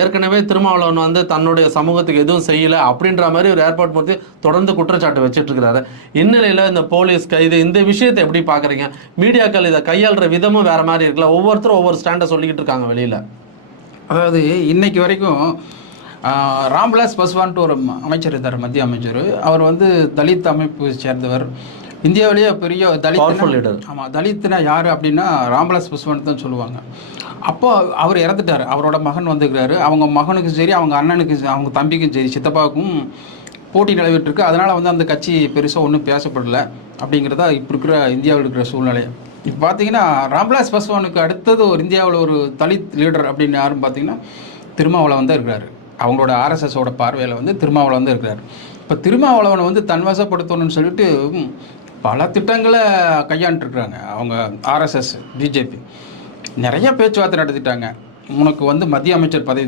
ஏற்கனவே திருமாவளவன் வந்து தன்னுடைய சமூகத்துக்கு எதுவும் செய்யல அப்படின்ற மாதிரி ஒரு ஏற்பாடு பற்றி தொடர்ந்து குற்றச்சாட்டு வச்சுட்டு இருக்கிறாரு. இந்நிலையில இந்த போலீஸ் கைது இந்த விஷயத்தை எப்படி பாக்குறீங்க? மீடியாக்கள் இதை கையாளுற விதமும் வேற மாதிரி இருக்குல்ல, ஒவ்வொருத்தரும் ஒவ்வொரு ஸ்டாண்டை சொல்லிக்கிட்டு இருக்காங்க வெளியில. அதாவது இன்னைக்கு வரைக்கும் ராம்விலாஸ் பாஸ்வான்ட்டு ஒரு அமைச்சர் இருந்தார், மத்திய அமைச்சர். அவர் வந்து தலித் அமைப்பு சேர்ந்தவர். இந்தியாவிலேயே பெரிய தலித். ஆமாம், தலித்னா யார் அப்படின்னா ராம்விலாஸ் பாஸ்வான் தான் சொல்லுவாங்க. அப்போ அவர் இறந்துட்டார். அவரோட மகன் வந்துக்கிறாரு. அவங்க மகனுக்கும் சரி, அவங்க அண்ணனுக்கு, அவங்க தம்பிக்கும் சரி, சித்தப்பாவுக்கும் போட்டி நிலவிட்டுருக்கு. அதனால் வந்து அந்த கட்சி பெருசாக ஒன்றும் பேசப்படலை அப்படிங்கிறதா இப்போ இருக்கிற இந்தியாவில் இருக்கிற சூழ்நிலை. இப்போ பார்த்தீங்கன்னா ராம்விலாஸ் பாஸ்வானுக்கு அடுத்தது ஒரு இந்தியாவில் ஒரு தலித் லீடர் அப்படின்னு யாரும் பார்த்தீங்கன்னா திருமாவளவன் தான் இருக்கிறாரு. அவங்களோட ஆர்எஸ்எஸோட பார்வையில் வந்து திருமாவளவன் தான் இருக்கிறார். இப்போ திருமாவளவனை வந்து தன்வசப்படுத்தணும்னு சொல்லிட்டு பல திட்டங்களை கையாண்டுருக்குறாங்க அவங்க ஆர்எஸ்எஸ், பிஜேபி. நிறைய பேச்சுவார்த்தை நடத்திட்டாங்க. உனக்கு வந்து மத்திய அமைச்சர் பதவி